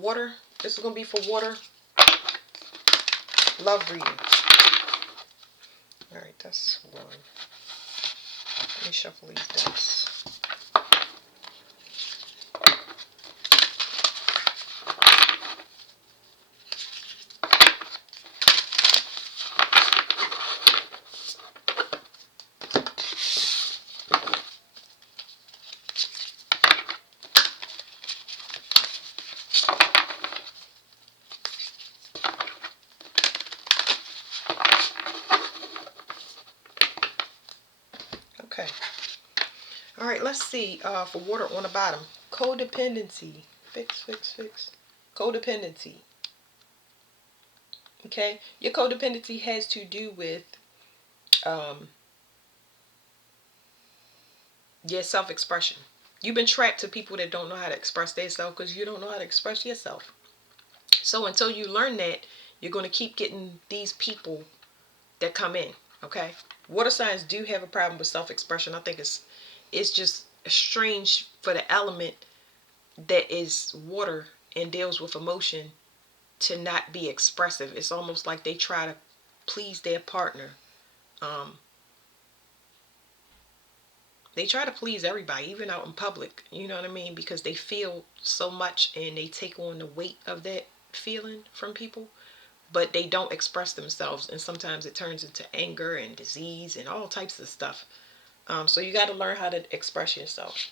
water. This is going to be for water. Love reading. Alright, that's one. Let me shuffle these decks. Okay. Alright, let's see. For water on the bottom. Codependency. Fix. Codependency. Okay? Your codependency has to do with your self-expression. You've been trapped to people that don't know how to express themselves because you don't know how to express yourself. So until you learn that, you're going to keep getting these people that come in. Okay? Water signs do have a problem with self-expression. I think it's just strange for the element that is water and deals with emotion to not be expressive. It's almost like they try to please their partner. They try to please everybody, even out in public. You know what I mean? Because they feel so much and they take on the weight of that feeling from people. But they don't express themselves, and sometimes it turns into anger and disease and all types of stuff. So you got to learn how to express yourself.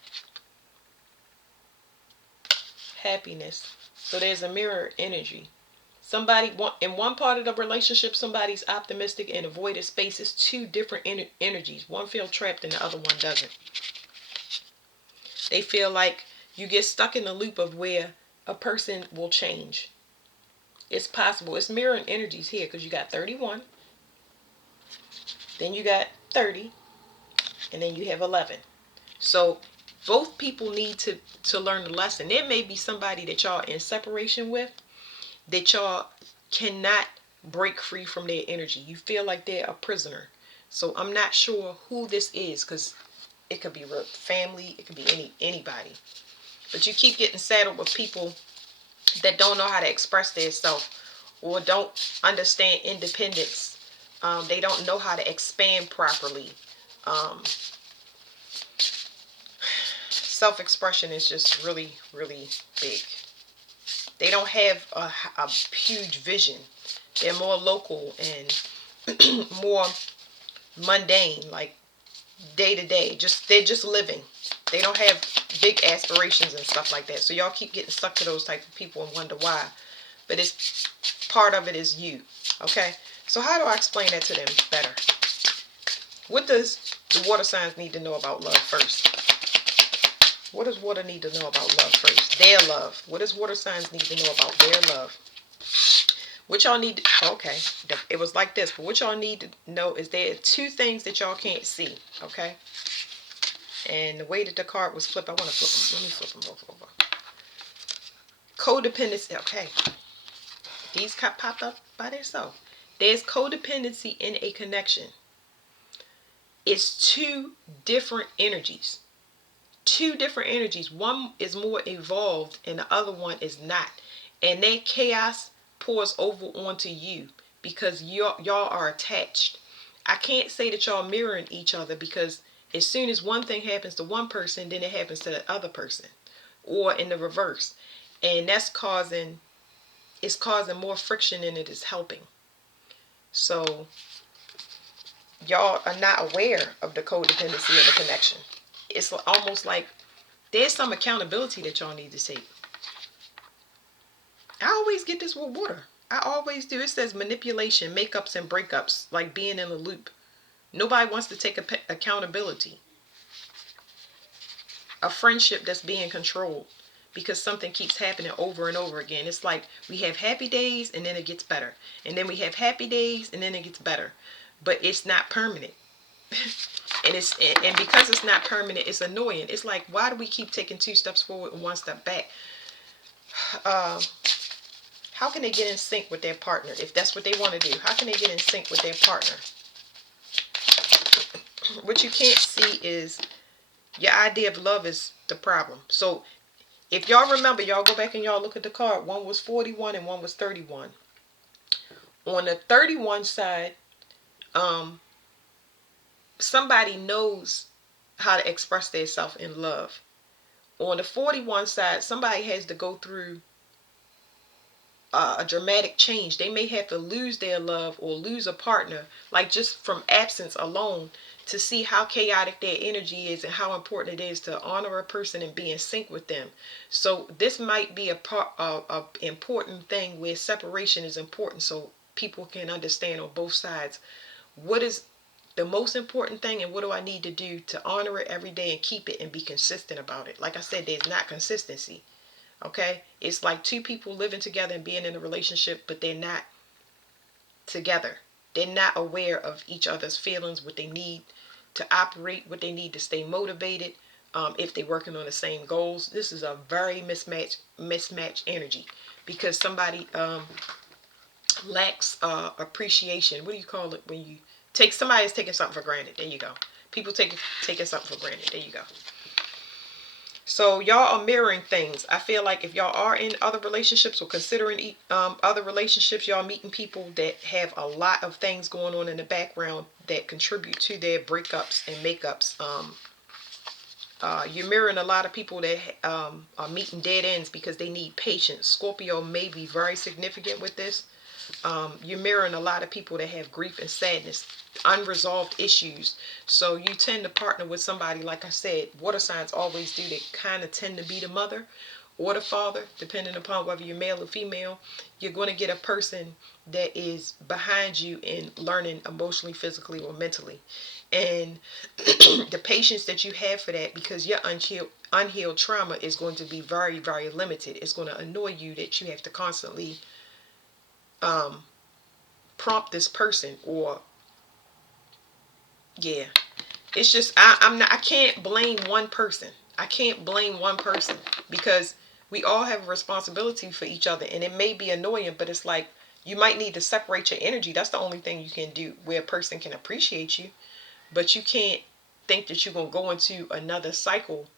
Happiness. So there's a mirror energy. Somebody in one part of the relationship, somebody's optimistic and avoided space. It's two different energies. One feels trapped and the other one doesn't. They feel like you get stuck in the loop of where a person will change. It's possible. It's mirroring energies here because you got 31, then you got 30, and then you have 11. So both people need to learn the lesson. There may be somebody that y'all in separation with that y'all cannot break free from their energy. You feel like they're a prisoner. So I'm not sure who this is because it could be family, it could be anybody. But you keep getting saddled with people that don't know how to express themselves or don't understand independence. They don't know how to expand properly. Self-expression is just really, really big. They don't have a huge vision. They're more local and more mundane, like day to day. They're just living. They don't have big aspirations and stuff like that. So y'all keep getting stuck to those type of people and wonder why. But it's part of it is you. Okay? So how do I explain that to them better? What does the water signs need to know about love first? What does water need to know about love first? Their love. What does water signs need to know about their love? What y'all need to, okay, it was like this, but what y'all need to know is there are two things that y'all can't see, okay? And the way that the card was flipped, I want to flip them. Let me flip them both over. Codependency, okay. These popped up by themselves. There's codependency in a connection. It's two different energies. Two different energies. One is more evolved and the other one is not. And that chaos pours over onto you because y'all are attached. I can't say that y'all mirroring each other because as soon as one thing happens to one person, then it happens to the other person, or in the reverse, and it's causing more friction than it is helping. So y'all are not aware of the codependency of the connection. It's almost like there's some accountability that y'all need to take. I always get this with water. I always do. It says manipulation, makeups, and breakups, like being in a loop. Nobody wants to take accountability. A friendship that's being controlled because something keeps happening over and over again. It's like we have happy days and then it gets better. And then we have happy days and then it gets better. But it's not permanent. and because it's not permanent, it's annoying. It's like, why do we keep taking 2 steps forward and 1 step back? How can they get in sync with their partner if that's what they want to do? How can they get in sync with their partner? What you can't see is your idea of love is the problem. So If y'all remember, y'all go back and y'all look at the card. One was 41 and one was 31. On the 31 side, somebody knows how to express themselves in love. On the 41 side, somebody has to go through a dramatic change. They may have to lose their love or lose a partner, like just from absence alone, to see how chaotic their energy is and how important it is to honor a person and be in sync with them. So this might be a important thing where separation is important, so people can understand on both sides what is the most important thing and what do I need to do to honor it every day and keep it and be consistent about it. Like I said, there's not consistency. Okay, it's like two people living together and being in a relationship, but they're not together. They're not aware of each other's feelings, what they need to operate, what they need to stay motivated. If they're working on the same goals, this is a very mismatched energy, because somebody lacks appreciation. What do you call it when you take somebody's taking something for granted? There you go. People taking something for granted. There you go. So y'all are mirroring things. I feel like if y'all are in other relationships or considering other relationships, y'all meeting people that have a lot of things going on in the background that contribute to their breakups and makeups. You're mirroring a lot of people that are meeting dead ends because they need patience. Scorpio may be very significant with this. You're mirroring a lot of people that have grief and sadness, unresolved issues. So you tend to partner with somebody, like I said, water signs always do. They kind of tend to be the mother or the father, depending upon whether you're male or female. You're going to get a person that is behind you in learning emotionally, physically, or mentally. And the patience that you have for that, because your unhealed trauma is going to be very, very limited. It's going to annoy you that you have to constantly prompt this person, or yeah, it's just I can't blame one person. I can't blame one person, because we all have a responsibility for each other, and it may be annoying, but it's like you might need to separate your energy. That's the only thing you can do where a person can appreciate you, but you can't think that you're going to go into another cycle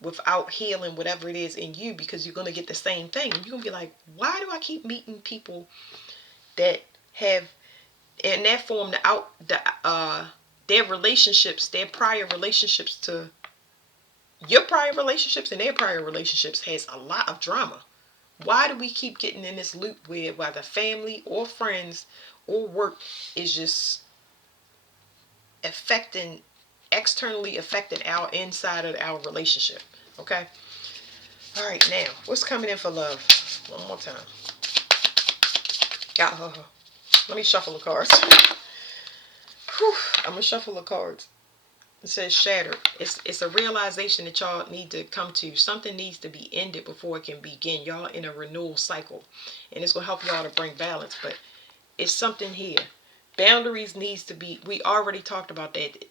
without healing whatever it is in you, because you're going to get the same thing. You're going to be like, why do I keep meeting people that have in that form their relationships, their prior relationships to your prior relationships and their prior relationships has a lot of drama. Why do we keep getting in this loop where whether family or friends or work is just externally affecting our inside of our relationship? Okay. All right, now what's coming in for love? One more time. Let me shuffle the cards. Whew, I'm gonna shuffle the cards. It says shattered. It's a realization that y'all need to come to. Something needs to be ended before it can begin. Y'all in a renewal cycle, and it's gonna help y'all to bring balance. But it's something here. Boundaries needs to be. We already talked about that.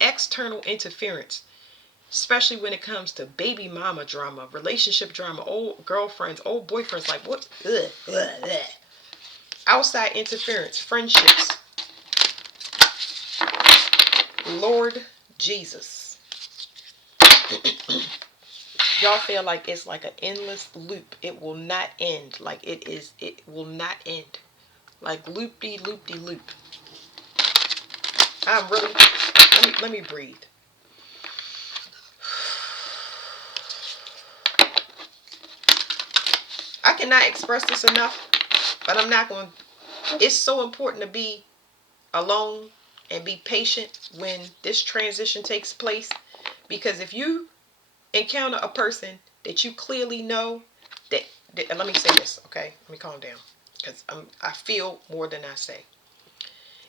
External interference, especially when it comes to baby mama drama, relationship drama, old girlfriends, old boyfriends. Like what? Ugh, ugh, ugh. Outside interference, friendships. Lord Jesus. Y'all feel like it's like an endless loop. It will not end. Like it will not end. Like loop-de-loop-de-loop. I'm really, let me breathe. I cannot express this enough, but I'm not going. It's so important to be alone and be patient when this transition takes place, because if you encounter a person that you clearly know and let me say this, okay? Let me calm down, because I feel more than I say.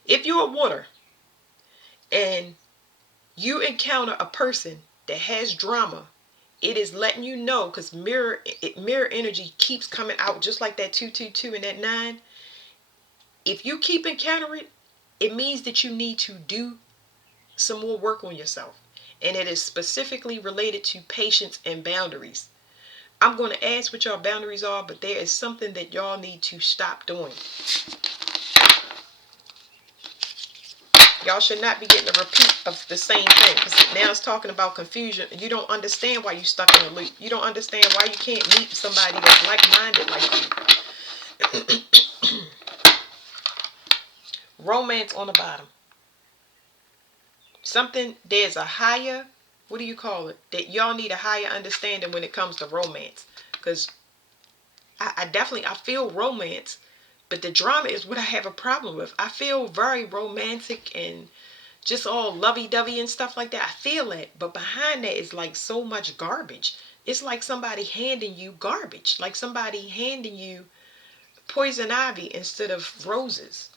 If you're a water and you encounter a person that has drama, it is letting you know, because mirror energy keeps coming out just like that 222 and that 9. If you keep encountering it, it means that you need to do some more work on yourself, and it is specifically related to patience and boundaries. I'm going to ask what your boundaries are, but there is something that y'all need to stop doing. Y'all should not be getting a repeat of the same thing. Because now it's talking about confusion. You don't understand why you're stuck in a loop. You don't understand why you can't meet somebody that's like-minded like you. Romance on the bottom. Something, there's a higher, what do you call it? That y'all need a higher understanding when it comes to romance. Because I definitely, I feel romance. But the drama is what I have a problem with. I feel very romantic and just all lovey-dovey and stuff like that. I feel it, but behind that is like so much garbage. It's like somebody handing you garbage, like somebody handing you poison ivy instead of roses.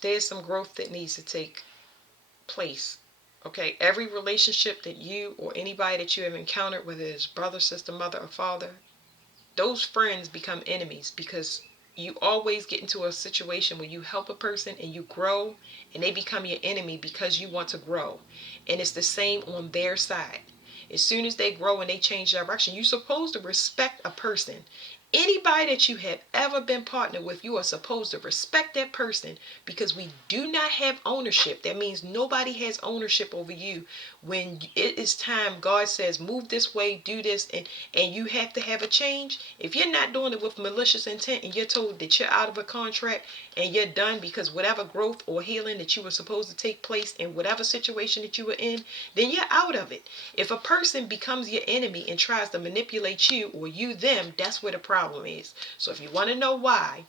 There's some growth that needs to take place. Okay, every relationship that you or anybody that you have encountered, whether it's brother, sister, mother, or father, those friends become enemies because you always get into a situation where you help a person and you grow and they become your enemy because you want to grow. And it's the same on their side. As soon as they grow and they change direction, you're supposed to respect a person. Anybody that you have ever been partnered with, you are supposed to respect that person because we do not have ownership. That means nobody has ownership over you. When it is time, God says, move this way, do this, and you have to have a change. If you're not doing it with malicious intent and you're told that you're out of a contract and you're done because whatever growth or healing that you were supposed to take place in whatever situation that you were in, then you're out of it. If a person becomes your enemy and tries to manipulate you or you them, that's where the problem is. So if you want to know why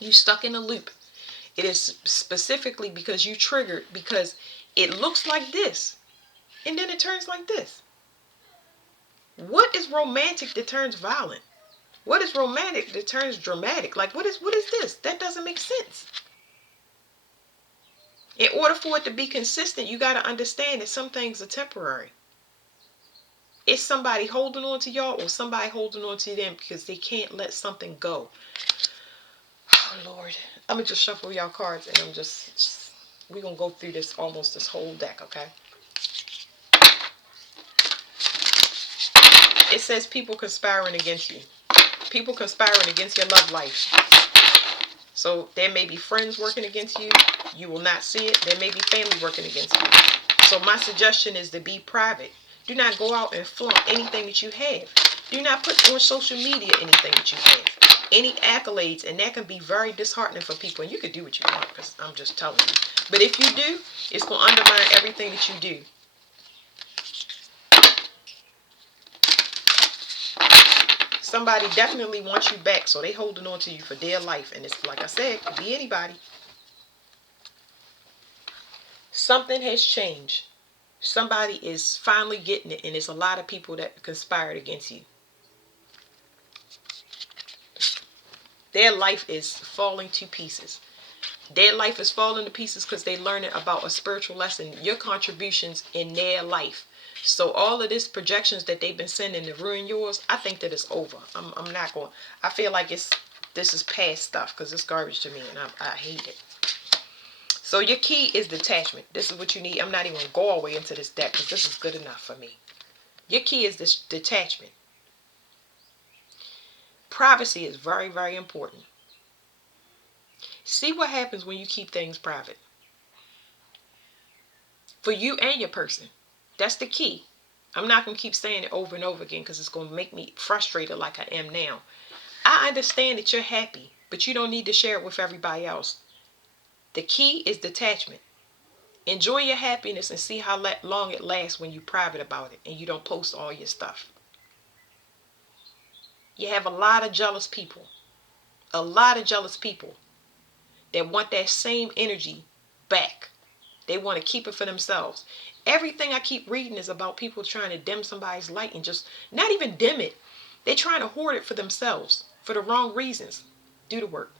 you stuck in a loop, it is specifically because you triggered, because it looks like this and then it turns like this. What is romantic that turns violent? What is romantic that turns dramatic? Like what is this? That doesn't make sense. In order for it to be consistent, you got to understand that some things are temporary. It's somebody holding on to y'all or somebody holding on to them because they can't let something go. Oh Lord, I'm gonna just shuffle y'all cards and we're gonna go through this almost this whole deck, okay? It says people conspiring against you. People conspiring against your love life. So there may be friends working against you. You will not see it. There may be family working against you. So my suggestion is to be private. Do not go out and flaunt anything that you have. Do not put on social media anything that you have. Any accolades, and that can be very disheartening for people. And you can do what you want, because I'm just telling you. But if you do, it's going to undermine everything that you do. Somebody definitely wants you back, so they holding on to you for dear life. And it's like I said, it could be anybody. Something has changed. Somebody is finally getting it, and it's a lot of people that conspired against you. Their life is falling to pieces. Their life is falling to pieces because they're learning about a spiritual lesson, your contributions in their life. So all of this projections that they've been sending to ruin yours, I think that it's over. I'm not going. I feel like this is past stuff because it's garbage to me, and I hate it. So your key is detachment. This is what you need. I'm not even going to go all the way into this deck because this is good enough for me. Your key is this detachment. Privacy is very, very important. See what happens when you keep things private. For you and your person. That's the key. I'm not going to keep saying it over and over again because it's going to make me frustrated like I am now. I understand that you're happy, but you don't need to share it with everybody else. The key is detachment. Enjoy your happiness and see how long it lasts when you're private about it and you don't post all your stuff. You have a lot of jealous people. A lot of jealous people that want that same energy back. They want to keep it for themselves. Everything I keep reading is about people trying to dim somebody's light and just not even dim it. They're trying to hoard it for themselves for the wrong reasons. Do the work.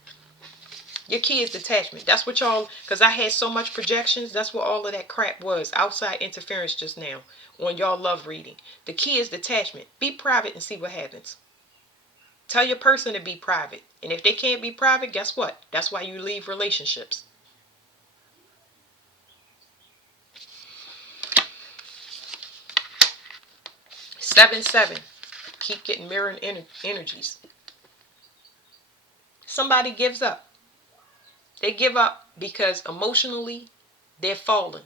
Your key is detachment. That's what y'all, because I had so much projections, that's what all of that crap was. Outside interference just now on y'all love reading. The key is detachment. Be private and see what happens. Tell your person to be private. And if they can't be private, guess what? That's why you leave relationships. Seven. Keep getting mirroring energies. somebody gives up. They give up because emotionally they're falling.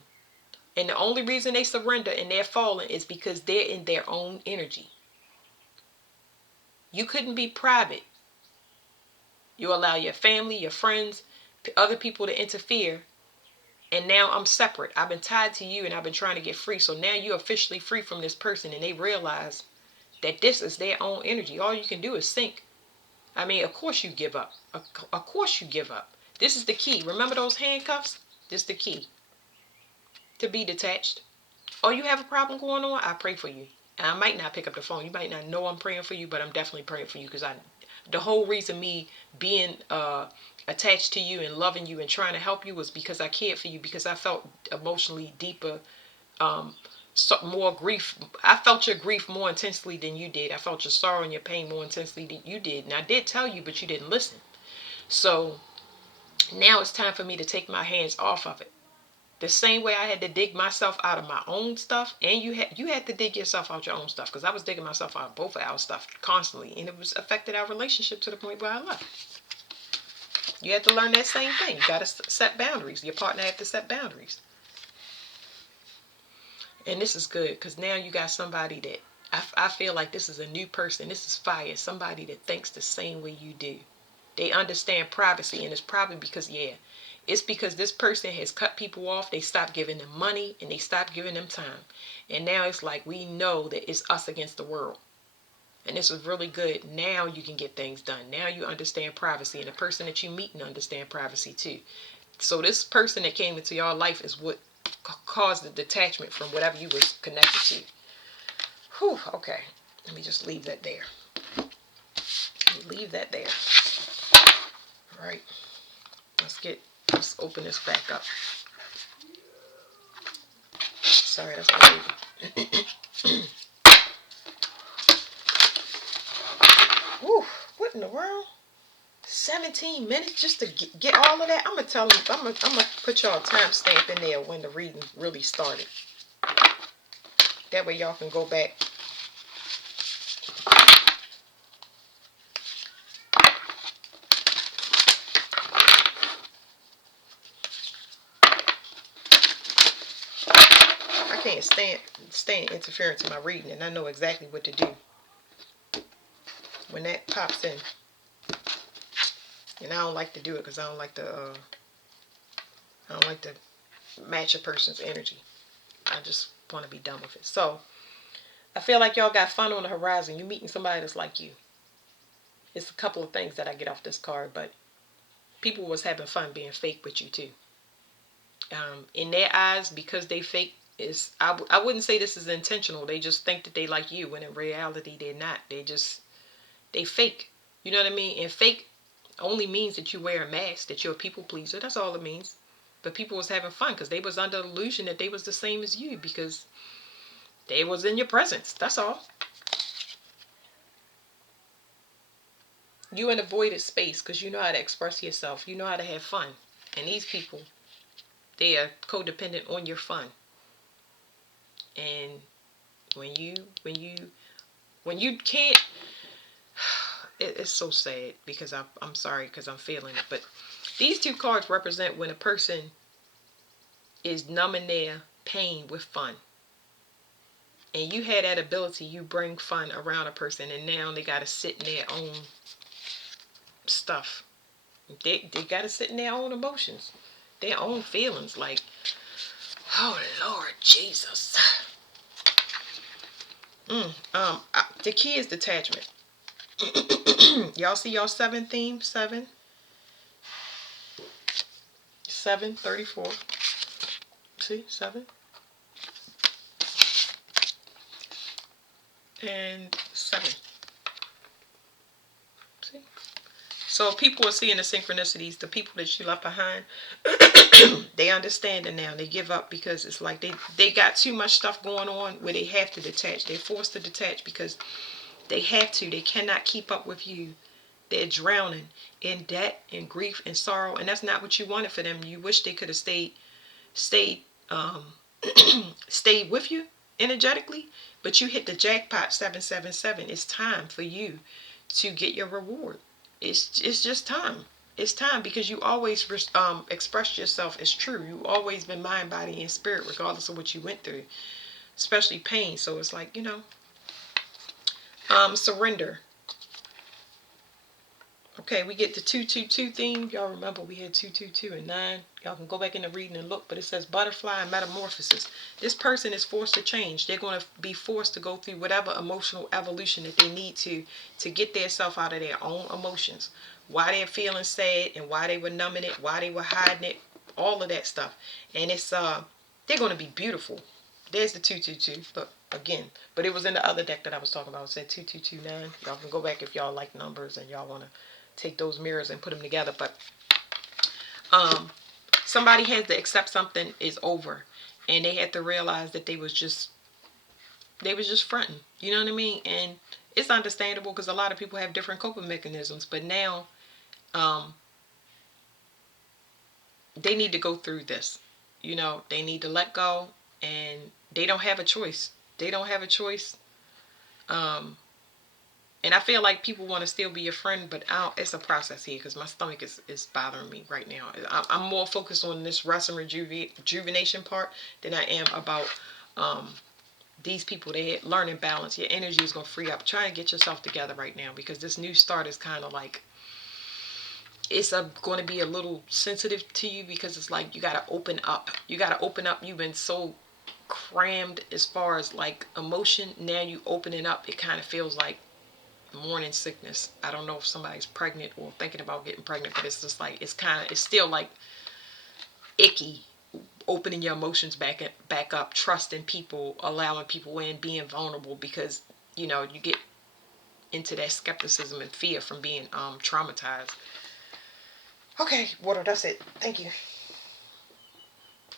And the only reason they surrender and they're falling is because they're in their own energy. You couldn't be private. You allow your family, your friends, other people to interfere. And now I'm separate. I've been tied to you and I've been trying to get free. So now you're officially free from this person. And they realize that this is their own energy. All you can do is think. I mean, of course you give up. Of course you give up. This is the key. Remember those handcuffs? This is the key. To be detached. Oh, you have a problem going on? I pray for you. And I might not pick up the phone. You might not know I'm praying for you, but I'm definitely praying for you because the whole reason me being attached to you and loving you and trying to help you was because I cared for you, because I felt emotionally deeper, more grief. I felt your grief more intensely than you did. I felt your sorrow and your pain more intensely than you did. And I did tell you, but you didn't listen. So now it's time for me to take my hands off of it. The same way I had to dig myself out of my own stuff, and you had to dig yourself out your own stuff, because I was digging myself out of both of our stuff constantly, and it was affected our relationship to the point where I left. You had to learn that same thing. You got to set boundaries. Your partner had to set boundaries. And this is good because now you got somebody that I feel like this is a new person. This is fire. Somebody that thinks the same way you do. They understand privacy, and it's probably because, it's because this person has cut people off. They stopped giving them money and they stopped giving them time. And now it's like we know that it's us against the world. And this is really good. Now you can get things done. Now you understand privacy, and the person that you meet and understand privacy too. So this person that came into your life is what caused the detachment from whatever you was connected to. Whew, okay. Let me just leave that there. Leave that there. All right. Let's open this back up. Sorry, that's my baby. Whew, what in the world? 17 minutes just to get all of that? I'm going to tell them, I'm going to put y'all a timestamp in there when the reading really started. That way y'all can go back. I can't stand interference in my reading, and I know exactly what to do when that pops in. And I don't like to do it because I don't like to match a person's energy. I just want to be done with it. So I feel like y'all got fun on the horizon. You're meeting somebody that's like you. It's a couple of things that I get off this card, but people was having fun being fake with you too. In their eyes, because they fake, I wouldn't say this is intentional. They just think that they like you, when in reality they're not. They fake. You know what I mean? And fake only means that you wear a mask, that you're a people pleaser. That's all it means. But people was having fun because they was under the illusion that they was the same as you because they was in your presence. That's all. You in a voided space because you know how to express yourself. You know how to have fun. And these people, they are codependent on your fun. And when you can't, it's so sad because I'm sorry because I'm feeling it. But these two cards represent when a person is numbing their pain with fun. And you had that ability, you bring fun around a person, and now they got to sit in their own stuff. They got to sit in their own emotions, their own feelings. Like, oh Lord Jesus. The key is detachment. Y'all see y'all 7 theme? 7:34. See 7 and 7. See. So people are seeing the synchronicities. The people that you left behind, they understand it now. They give up because it's like they got too much stuff going on where they have to detach. They're forced to detach because they have to. They cannot keep up with you. They're drowning in debt and grief and sorrow, and that's not what you wanted for them. You wish they could have stayed stayed with you energetically, but you hit the jackpot 777. It's time for you to get your reward. It's just time. It's time, because you always expressed yourself as true. You always been mind, body, and spirit, regardless of what you went through, especially pain. So it's like, surrender. Okay, we get the 222 theme. Y'all remember we had 222 and 9. Y'all can go back in the reading and look, but it says butterfly and metamorphosis. This person is forced to change. They're going to be forced to go through whatever emotional evolution that they need to get themselves out of their own emotions. Why they're feeling sad and why they were numbing it, why they were hiding it, all of that stuff. And it's they're going to be beautiful. There's the 222. Look again, but it was in the other deck that I was talking about. It said 2229. Y'all can go back if y'all like numbers and y'all want to take those mirrors and put them together. But somebody has to accept something is over, and they had to realize that they was just fronting. You know what I mean? And it's understandable, because a lot of people have different coping mechanisms. But now, they need to go through this. They need to let go, and they don't have a choice. They don't have a choice. And I feel like people want to still be your friend, but it's a process here, because my stomach is bothering me right now. I'm more focused on this rest and rejuvenation part than I am about these people. They learning balance. Your energy is going to free up. Try to get yourself together right now, because this new start is kind of like, it's going to be a little sensitive to you, because it's like you got to open up. You got to open up. You've been so crammed as far as like emotion. Now you opening up. It kind of feels like morning sickness. I don't know if somebody's pregnant or thinking about getting pregnant, but it's just like, it's still like icky. Opening your emotions back up, trusting people, allowing people in, being vulnerable, because you get into that skepticism and fear from being traumatized. Okay, water, that's it. Thank you.